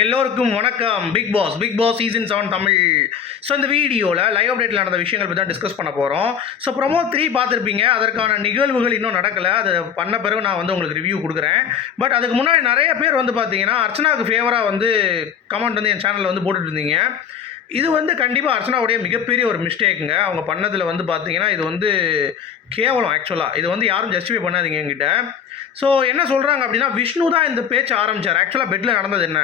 எல்லோருக்கும் வணக்கம். Big boss big boss season seven Tamil. So இந்த வீடியோவில் லைவ் அப்டேட்டில் நடந்த விஷயங்கள் பற்றி தான் டிஸ்கஸ் பண்ண போகிறோம் ஸோ ப்ரொமோ த்ரீ பார்த்துருப்பீங்க. அதற்கான நிகழ்வுகள் இன்னும் நடக்கலை. அது பண்ண பிறகு நான் வந்து உங்களுக்கு ரிவ்யூ கொடுக்குறேன். பட் அதுக்கு முன்னாடி நிறைய பேர் வந்து பார்த்தீங்கன்னா அர்ச்சனாவுக்கு ஃபேவராக வந்து கமெண்ட் வந்து என் சேனலில் வந்து போட்டுட்டு இருந்தீங்க. இது வந்து கண்டிப்பாக அர்ச்சனாவுடைய மிகப்பெரிய ஒரு மிஸ்டேக்குங்க அவங்க பண்ணதில் வந்து பார்த்தீங்கன்னா இது வந்து கேவலம் ஆக்சுவலாக இது வந்து யாரும் ஜஸ்டிஃபை பண்ணாதீங்க என்கிட்ட. ஸோ என்ன சொல்கிறாங்க அப்படின்னா விஷ்ணு தான் இந்த பேச்சு ஆரம்பிச்சார். ஆக்சுவலாக பெட்டில் நடந்தது என்ன?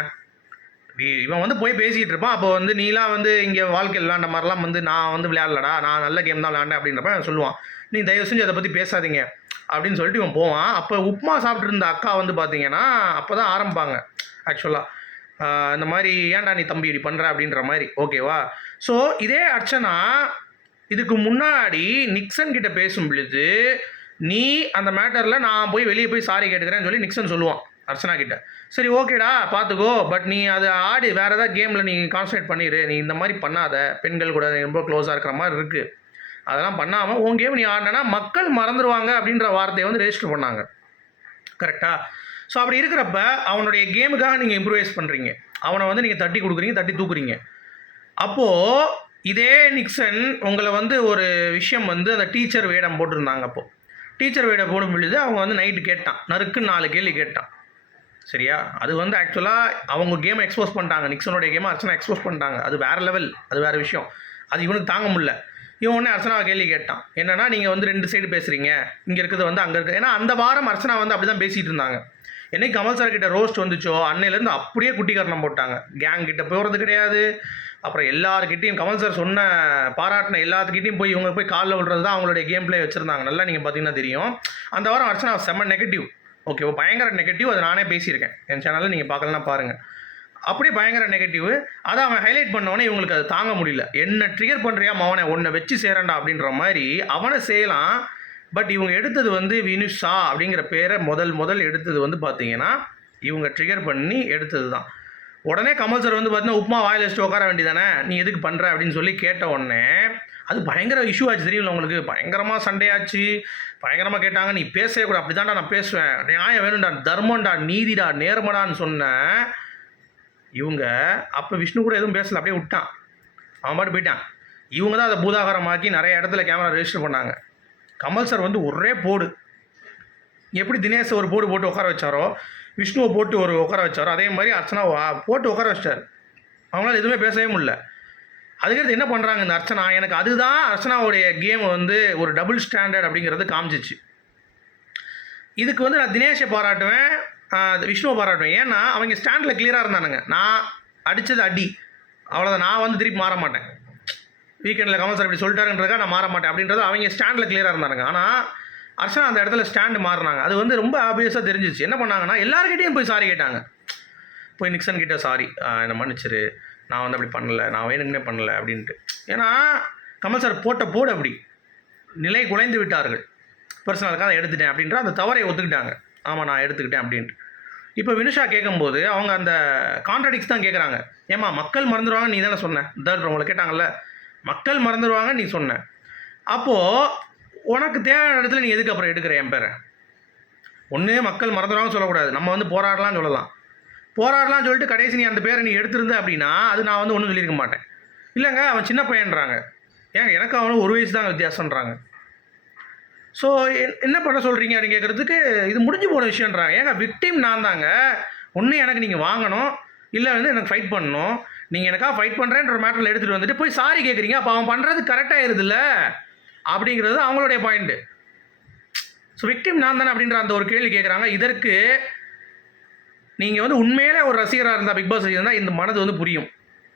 இவன் வந்து போய் பேசிகிட்டு இருப்பான். அப்போ வந்து நீலாம் வந்து இங்கே வாழ்க்கையில் விளாண்ட மாதிரிலாம் வந்து நான் வந்து விளையாடலடா. நான் நல்ல கேம் தான் விளையாண்டேன் அப்படின்றப்ப அவன் சொல்லுவான். நீ தயவு செஞ்சு அதை பற்றி பேசாதீங்க அப்படின்னு சொல்லிட்டு இவன் போவான். அப்போ உப்புமா சாப்பிட்டு இருந்த அக்கா வந்து பார்த்தீங்கன்னா அப்போ தான் ஆரம்பிப்பாங்க ஆக்சுவலாக இந்த மாதிரி ஏன்டா நீ தம்பி இப்படி பண்ணுற அப்படின்ற மாதிரி. ஓகேவா ஸோ இதே அர்ச்சனா இதுக்கு முன்னாடி நிக்சன் கிட்ட பேசும் பொழுது நீ அந்த மேட்டரில் நான் போய் வெளியே போய் சாரி கேட்டுக்கிறேன்னு சொல்லி நிக்சன் சொல்லுவான் அர்ச்சனா கிட்ட. சரி ஓகேடா பார்த்துக்கோ பட் நீ அதை ஆடி வேறு ஏதாவது கேமில் நீ கான்சன்ட்ரேட் பண்ணிடு நீ இந்த மாதிரி பண்ணாத பெண்கள் கூட ரொம்ப க்ளோஸாக இருக்கிற மாதிரி இருக்குது அதெல்லாம் பண்ணாமல் உன் கேம் நீ ஆடினா மக்கள் மறந்துடுவாங்க அப்படின்ற வார்த்தையை வந்து ரெஜிஸ்டர் பண்ணாங்க. கரெக்டாக ஸோ அப்படி இருக்கிறப்ப அவனுடைய கேமுக்காக நீங்கள் இம்ப்ரூவைஸ் பண்ணுறீங்க அவனை வந்து நீங்கள் தட்டி கொடுக்குறீங்க தட்டி தூக்குறீங்க. அப்போது இதே நிக்சன் உங்களை வந்து ஒரு விஷயம் வந்து அந்த டீச்சர் வேடம் போட்டிருந்தாங்க அப்போது டீச்சர் வேடம் போடும் பொழுது அவன் வந்து நைட்டு கேட்டான். நறுக்கு நாலு கேள்வி கேட்டான். சரியா? அது வந்து ஆக்சுவலாக அவங்க கேமை எக்ஸ்போஸ் பண்ணிட்டாங்க. நிக்சனுடைய கேமை அர்ச்சனா எக்ஸ்போஸ் பண்ணிட்டாங்க. அது வேறு லெவல் அது வேறு விஷயம். அது இவனுக்கு தாங்க முடியல. இவன் ஒன்று அர்ச்சனாவை கேள்வி கேட்டான். என்னென்னா நீங்கள் வந்து ரெண்டு சைடு பேசுகிறீங்க இங்கே இருக்கிறது வந்து அங்கே இருக்குது ஏன்னா அந்த வாரம் அர்ச்சனா வந்து அப்படி தான் பேசிகிட்டு இருந்தாங்க. என்னைக்கு கமல் சார் கிட்ட ரோஸ்ட் வந்துச்சோ அன்னையிலேருந்து அப்படியே குட்டிக்கரணம் போட்டாங்க. கேங் கிட்ட போகிறது கிடையாது. அப்புறம் எல்லாருக்கிட்டையும் கமல் சார் சொன்ன பாராட்டின எல்லாத்துக்கிட்டையும் போய் இவங்க போய் காலில் விடுறது தான் அவங்களுடைய கேம் பிளே வச்சுருந்தாங்க. நல்லா நீங்கள் பார்த்தீங்கன்னா தெரியும். அந்த வாரம் அர்ச்சனா செம்ம நெகட்டிவ் ஓகே பயங்கர நெகட்டிவ் அதை நானே பேசியிருக்கேன். என் சேனலில் நீங்கள் பார்க்கலன்னா பாருங்கள் அப்படியே பயங்கர நெகட்டிவ் அதை அவன் ஹைலைட் பண்ணவொடனே இவங்களுக்கு அது தாங்க முடியல. என்ன ட்ரிகர் பண்ணுறியா அவனை உன்னை வச்சு சேரண்டா அப்படின்ற மாதிரி அவனை செய்யலாம். பட் இவங்க எடுத்தது வந்து வினுஷா அப்படிங்கிற பேரை முதல் முதல் எடுத்தது வந்து பார்த்தீங்கன்னா இவங்க ட்ரிகர் பண்ணி எடுத்தது தான். உடனே கமல் சார் வந்து பார்த்தீங்கன்னா உப்புமா வாயில் வச்சுட்டு உட்கார வேண்டியதானே? நீ எதுக்கு பண்ணுற அப்படின்னு சொல்லி கேட்ட உடனே அது பயங்கர இஷ்யூ ஆச்சு தெரியும்ல உங்களுக்கு. பயங்கரமாக சண்டையாச்சு. பயங்கரமாக கேட்டாங்க. நீ பேசவே கூட அப்படி நான் பேசுவேன். நியாயம் வேணும்டா. தர்மம்டா. நீதிடா. நேர்மடான்னு சொன்னேன் இவங்க அப்போ விஷ்ணு கூட எதுவும் பேசலை. அப்படியே விட்டான். அவன் பாட்டு போயிட்டான். இவங்க தான் அதை பூதாகரமாக்கி நிறைய இடத்துல கேமரா ரெஜிஸ்டர் பண்ணாங்க. கமல் சார் வந்து ஒரே போடு. எப்படி தினேஷ் ஒரு போடு போட்டு உட்கார வச்சாரோ விஷ்ணுவை போட்டு ஒரு உட்கார வச்சாரோ அதே மாதிரி அர்ச்சனா போட்டு உட்கார வச்சிட்டார். அவங்களால எதுவுமே பேசவே முடியல. அதுக்கடுத்து என்ன பண்ணுறாங்க இந்த அர்ச்சனா? எனக்கு அதுதான் அர்ச்சனாவுடைய கேம் வந்து ஒரு டபுள் ஸ்டாண்டர்ட் அப்படிங்கிறது காமிச்சிச்சு. இதுக்கு வந்து நான் தினேஷை பாராட்டுவேன் விஷ்ணுவை பாராட்டுவேன். ஏன்னா அவங்க ஸ்டாண்டில் கிளியராக இருந்தானுங்க. நான் அடித்தது அடி. அவ்வளோதான் நான் வந்து திருப்பி மாற மாட்டேன். வீக்கெண்டில் கமல் சார் இப்படி சொல்லிட்டாருன்றதுக்காக நான் மாற மாட்டேன். அப்படின்றது அவங்க ஸ்டாண்டில் கிளியராக இருந்தாங்க ஆனால் அர்ச்சனா அந்த இடத்துல ஸ்டாண்டு மாறினாங்க. அது வந்து ரொம்ப ஆப்வியஸாக தெரிஞ்சிச்சு. என்ன பண்ணாங்கன்னா எல்லாருக்கிட்டையும் போய் சாரி கேட்டாங்க. போய் நிக்சன் கிட்ட சாரி என்னை மன்னிச்சிரு. நான் வந்து அப்படி பண்ணலை. நான் வேணும்னே பண்ணலை. அப்படின்ட்டு. ஏன்னா கமல் சார் போட்ட போடு அப்படி. நிலை குலைந்து விட்டார்கள். பர்சனலுக்காக அதை எடுத்துட்டேன் அப்படின்ற அந்த தவறை ஒத்துக்கிட்டாங்க. ஆமாம் நான் எடுத்துக்கிட்டேன் அப்படின்ட்டு. இப்போ வினுஷா கேட்கும்போது அவங்க அந்த கான்ட்ராடிக்ஸ் தான் கேட்குறாங்க ஏமா மக்கள் மறந்துடுவாங்க நீ தானே சொன்னேன் தேர்ட் உங்களை கேட்டாங்கல்ல. மக்கள் மறந்துடுவாங்க நீ சொன்ன. அப்போது உனக்கு தேவையான இடத்துல நீ எதுக்கு அப்புறம் எடுக்கிற என் பேரை? ஒன்று மக்கள் மறந்துடுவாங்க சொல்லக்கூடாது. நம்ம வந்து போராடலாம்னு சொல்லலாம். போராடலாம்னு சொல்லிட்டு கடைசி நீ அந்த பேரை நீ எடுத்திருந்த அப்படின்னா அது நான் வந்து ஒன்றும் சொல்லியிருக்க மாட்டேன். இல்லைங்க அவன் சின்ன பையன்றாங்க. ஏங்க எனக்கு அவனும் ஒரு வயசு தான் வித்தியாசம்ன்றாங்க. ஸோ என்ன பண்ண சொல்கிறீங்க அப்படின்னு கேட்குறதுக்கு இது முடிஞ்சு போன விஷயன்றாங்க ஏங்க விக்டிம் நான் தாங்க. ஒன்று எனக்கு நீங்கள் வாங்கணும். இல்லை வந்து எனக்கு ஃபைட் பண்ணணும். நீங்கள் எனக்காக ஃபைட் பண்ணுறேன்ற ஒரு மேட்டரில் எடுத்துகிட்டு வந்துட்டு போய் சாரி கேட்குறீங்க அப்போ அவன் பண்ணுறது கரெக்டாக இருதுல்ல அப்படிங்கிறது அவங்களுடைய பாயிண்ட்டு ஸோ விக்டிம் நான் தானே அப்படின்ற அந்த ஒரு கேள்வி கேட்குறாங்க இதற்கு நீங்கள் வந்து உண்மையிலே ஒரு ரசிகராக இருந்தால் பிக் பாஸ் இருந்தால் இந்த மனது வந்து புரியும்.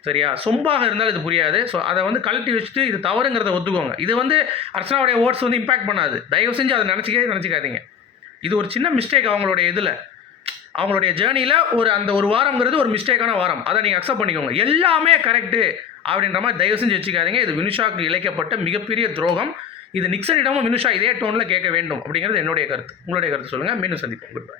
சரியா? சொம்பாக இருந்தால் இது புரியாது. ஸோ அதை வந்து கழட்டி வச்சுட்டு இது தவறுங்கிறத ஒத்துக்கோங்க. இது வந்து அர்ச்சனாவுடைய ஓட்ஸ் வந்து இம்பாக்ட் பண்ணாது. தயவு செஞ்சு அதை நினச்சிக்கவே நினச்சிக்காதீங்க. இது ஒரு சின்ன மிஸ்டேக் அவங்களுடைய இதில். அவங்களுடைய ஜேர்னியில் ஒரு அந்த ஒரு வாரம்ங்கிறது ஒரு மிஸ்டேக்கான வாரம். அதை நீங்கள் அக்செப்ட் பண்ணிக்கோங்க. எல்லாமே கரெக்டு அப்படின்ற மாதிரி தயவு செஞ்சு வச்சுக்காதீங்க. இது வினுஷாவுக்கு இழைக்கப்பட்ட மிகப்பெரிய துரோகம். இது நிக்சனிடமும் வினுஷா இதே டோனில் கேட்க வேண்டும் அப்படிங்கிறது என்னுடைய கருத்து. உங்களுடைய கருத்து சொல்லுங்கள் மீண்டும் சந்திப்போம். Good bye